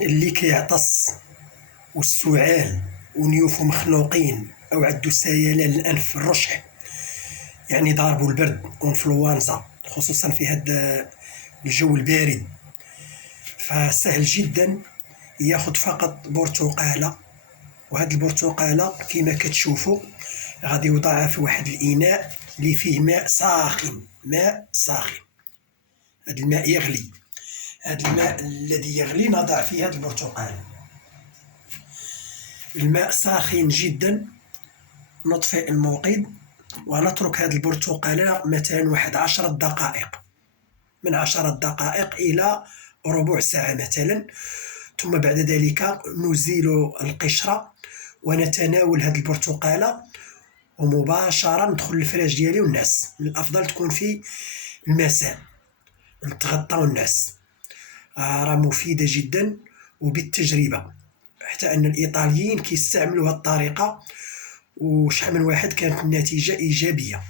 اللي كيعطس والسعال ونيوفو مخنوقين أو عندو سيلان الأنف الرشح، يعني ضاربو البرد وانفلونزا، خصوصا في هذا الجو البارد. فسهل جدا ياخد فقط برتقالة، وهاد البرتقالة كما كتشوفوا غادي يوضعها في واحد الإناء اللي فيه ماء ساخن، ماء ساخن. هاد الماء يغلي، هاد الماء الذي يغلي نضع فيه هاد البرتقال. الماء ساخن جدا، نطفئ الموقد ونترك هاد البرتقالة مثلا واحد 10 دقائق، من 10 دقائق إلى ربع ساعة مثلا. ثم بعد ذلك نزيل القشرة ونتناول هاد البرتقالة، ومباشرة ندخل الفراش ديالي ونعس. من الأفضل تكون في المساء، نتغطى ونعس. راه مفيدة جدا وبالتجربة، حتى أن الإيطاليين كيستعملوا هاد الطريقة، وشحال من واحد كانت النتيجة إيجابية.